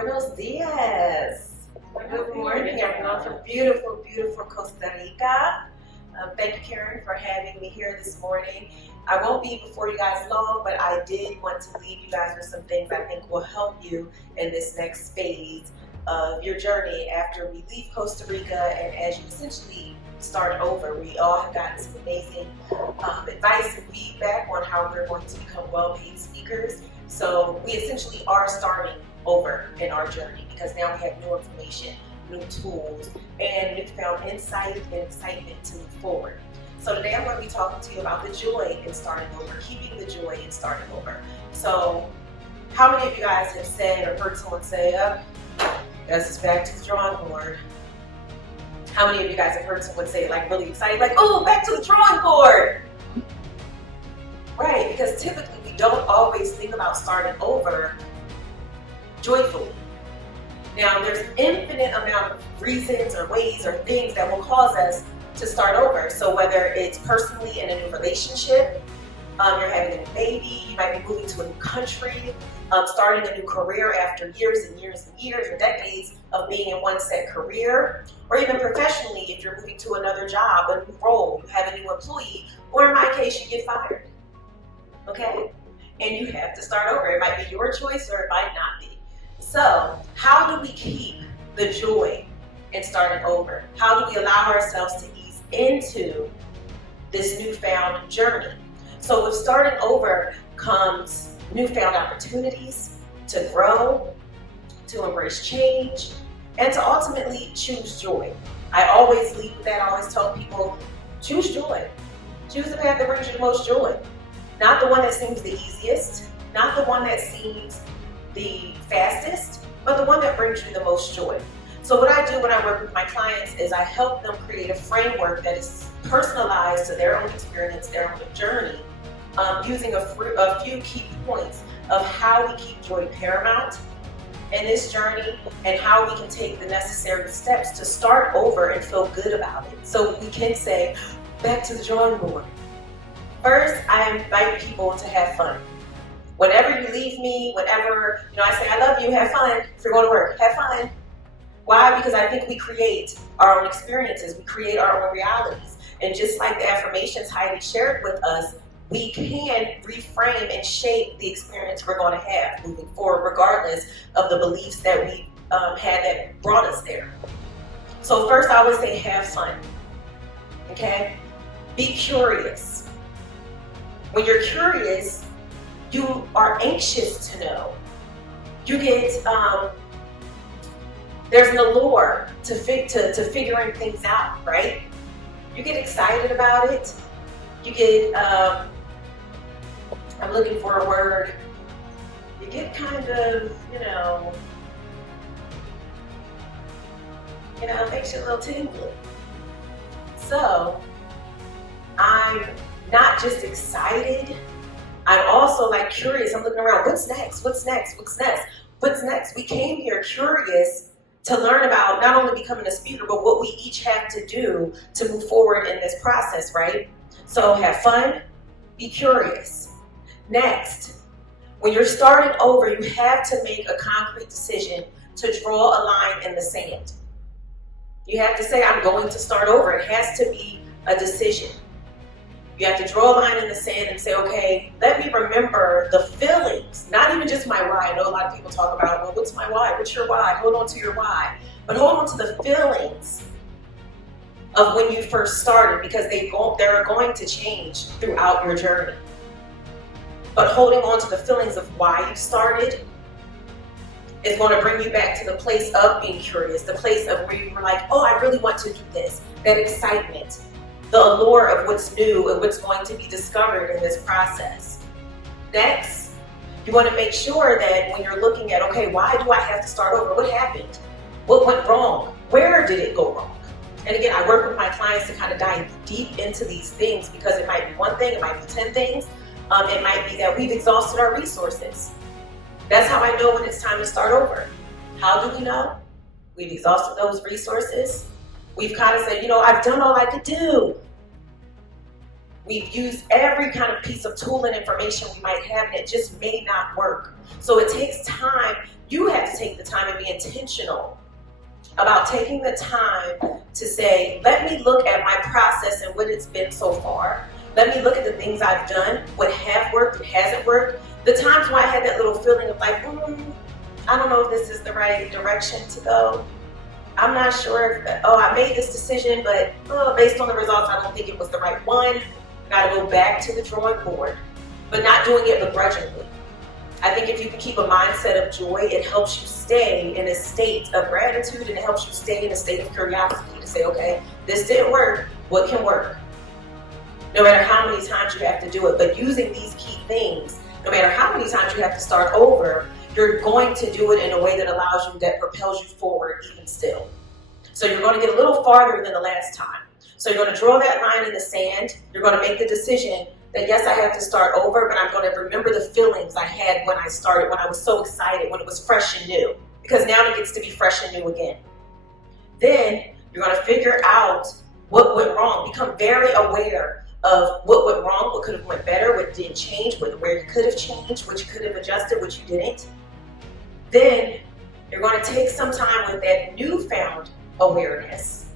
Buenos dias. Good morning, everyone from beautiful, beautiful Costa Rica. Thank you, Karen, for having me here this morning. I won't be before you guys long, but I did want to leave you guys with some things I think will help you in this next phase of your journey after we leave Costa Rica and as you essentially start over. We all have gotten some amazing advice and feedback on how we're going to become well-paid speakers. So we essentially are starting over in our journey because now we have new information, new tools, and newfound insight and excitement to move forward. So today I'm going to be talking to you about the joy in starting over, keeping the joy in starting over. So how many of you guys have said or heard someone say, guess it's back to the drawing board? How many of you guys have heard someone say it like really excited, like, oh, back to the drawing board? Right, because typically we don't always think about starting over joyfully. Now, there's infinite amount of reasons or ways or things that will cause us to start over. So whether it's personally in a new relationship, you're having a new baby, you might be moving to a new country, starting a new career after years and years and years or decades of being in one set career, or even professionally if you're moving to another job, a new role, you have a new employee, or in my case, you get fired. Okay? And you have to start over. It might be your choice or it might not be. So, how do we keep the joy in starting over? How do we allow ourselves to ease into this newfound journey? So with starting over comes newfound opportunities to grow, to embrace change, and to ultimately choose joy. I always lead with that. I always tell people, choose joy. Choose the path that brings you the most joy. Not the one that seems the easiest, not the one that seems the fastest, but the one that brings you the most joy. So what I do when I work with my clients is I help them create a framework that is personalized to their own experience, their own journey, using a few key points of how we keep joy paramount in this journey and how we can take the necessary steps to start over and feel good about it. So we can say, back to the drawing board. First, I invite people to have fun. Whenever you leave me, whenever I say, I love you, have fun. If you're going to work, have fun. Why? Because I think we create our own experiences. We create our own realities. And just like the affirmations Heidi shared with us, we can reframe and shape the experience we're going to have moving forward, regardless of the beliefs that we had that brought us there. So first, I would say have fun. Okay? Be curious. When you're curious, you are anxious to know. You get, there's an allure to figuring things out, right? You get excited about it. You get, I'm looking for a word. You get kind of, it makes you a little tingly. So, I'm not just excited, I'm also like curious. I'm looking around, what's next? What's next? What's next? What's next? We came here curious to learn about not only becoming a speaker, but what we each have to do to move forward in this process, right? So have fun, be curious. Next, when you're starting over, you have to make a concrete decision to draw a line in the sand. You have to say, I'm going to start over. It has to be a decision. You have to draw a line in the sand and say, okay, let me remember the feelings, not even just my why. I know a lot of people talk about, well, what's my why? What's your why? Hold on to your why. But hold on to the feelings of when you first started, because they're going to change throughout your journey. But holding on to the feelings of why you started is going to bring you back to the place of being curious, the place of where you were like, oh, I really want to do this, that excitement. The allure of what's new and what's going to be discovered in this process. Next, you want to make sure that when you're looking at, okay, why do I have to start over? What happened? What went wrong? Where did it go wrong? And again, I work with my clients to kind of dive deep into these things because it might be one thing, it might be 10 things. It might be that we've exhausted our resources. That's how I know when it's time to start over. How do we know? We've exhausted those resources. We've kind of said, I've done all I could do. We've used every kind of piece of tool and information we might have, and it just may not work. So it takes time you have to take the time and be intentional about taking the time to say, let me look at my process and what it's been so far. Let me look at the things I've done, what have worked, what hasn't worked. The times when I had that little feeling of like, I don't know if this is the right direction to go. I'm not sure if, I made this decision, but based on the results, I don't think it was the right one. Gotta go back to the drawing board, but not doing it begrudgingly. I think if you can keep a mindset of joy, it helps you stay in a state of gratitude, and it helps you stay in a state of curiosity to say, okay, this didn't work, what can work? No matter how many times you have to do it, but using these key things, no matter how many times you have to start over, you're going to do it in a way that allows you, that propels you forward even still. So you're going to get a little farther than the last time. So you're going to draw that line in the sand. You're going to make the decision that yes, I have to start over, but I'm going to remember the feelings I had when I started, when I was so excited, when it was fresh and new, because now it gets to be fresh and new again. Then you're going to figure out what went wrong. Become very aware of what went wrong, what could have went better, what didn't change, where you could have changed, what you could have adjusted, what you didn't. Then you're going to take some time with that newfound awareness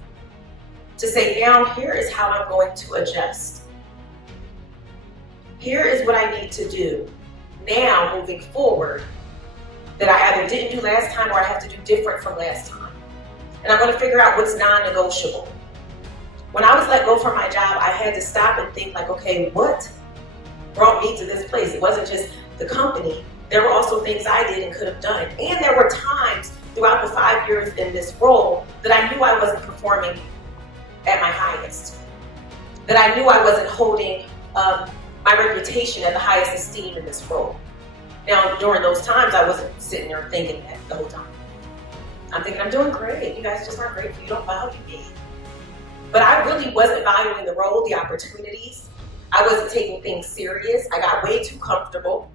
to say, now here is how I'm going to adjust. Here is what I need to do now moving forward that I either didn't do last time or I have to do different from last time. And I'm going to figure out what's non-negotiable. When I was let go from my job, I had to stop and think like, okay, what brought me to this place? It wasn't just the company. There were also things I did and could have done. And there were times throughout the 5 years in this role that I knew I wasn't performing at my highest. That I knew I wasn't holding my reputation at the highest esteem in this role. Now, during those times, I wasn't sitting there thinking that the whole time. I'm thinking, I'm doing great. You guys just aren't grateful. You don't value me. But I really wasn't valuing the role, the opportunities. I wasn't taking things serious. I got way too comfortable.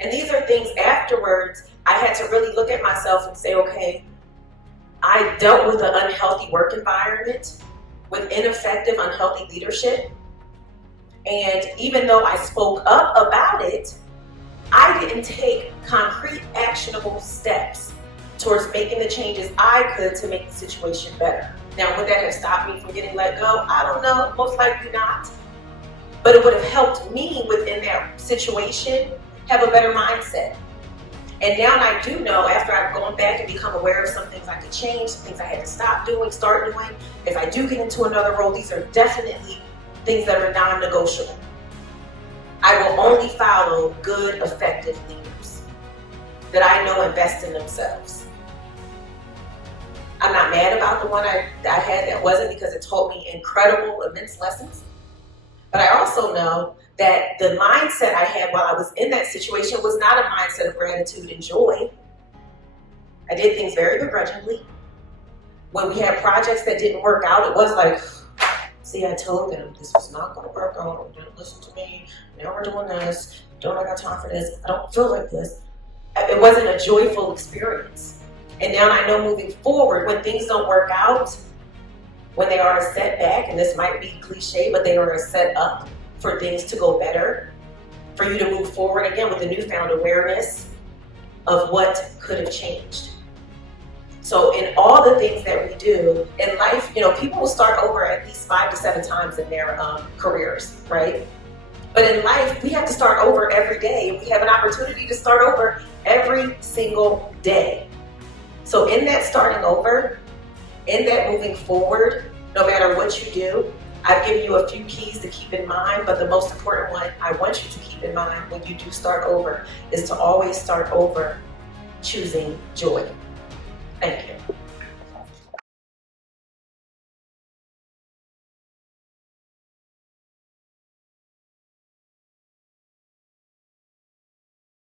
And these are things afterwards, I had to really look at myself and say, okay, I dealt with an unhealthy work environment, with ineffective, unhealthy leadership. And even though I spoke up about it, I didn't take concrete, actionable steps towards making the changes I could to make the situation better. Now, would that have stopped me from getting let go? I don't know, most likely not. But it would have helped me within that situation have a better mindset. And now I do know, after I've gone back and become aware of some things I could change, some things I had to stop doing, start doing. If I do get into another role, these are definitely things that are non-negotiable. I will only follow good, effective leaders that I know invest in themselves. I'm not mad about the one I had that wasn't, because it taught me incredible, immense lessons. But I also know that the mindset I had while I was in that situation was not a mindset of gratitude and joy. I did things very begrudgingly. When we had projects that didn't work out, it was like, see, I told them this was not going to work out. They didn't listen to me. Now we're doing this. Don't I got time for this? I don't feel like this. It wasn't a joyful experience. And now I know moving forward, when things don't work out, when they are a setback, and this might be cliche, but they are a setup for things to go better, for you to move forward again with a newfound awareness of what could have changed. So in all the things that we do in life, people will start over at least 5 to 7 times in their careers, right? But in life, we have to start over every day, and we have an opportunity to start over every single day. So in that starting over, in that moving forward, no matter what you do, I've given you a few keys to keep in mind, but the most important one I want you to keep in mind when you do start over is to always start over choosing joy. Thank you.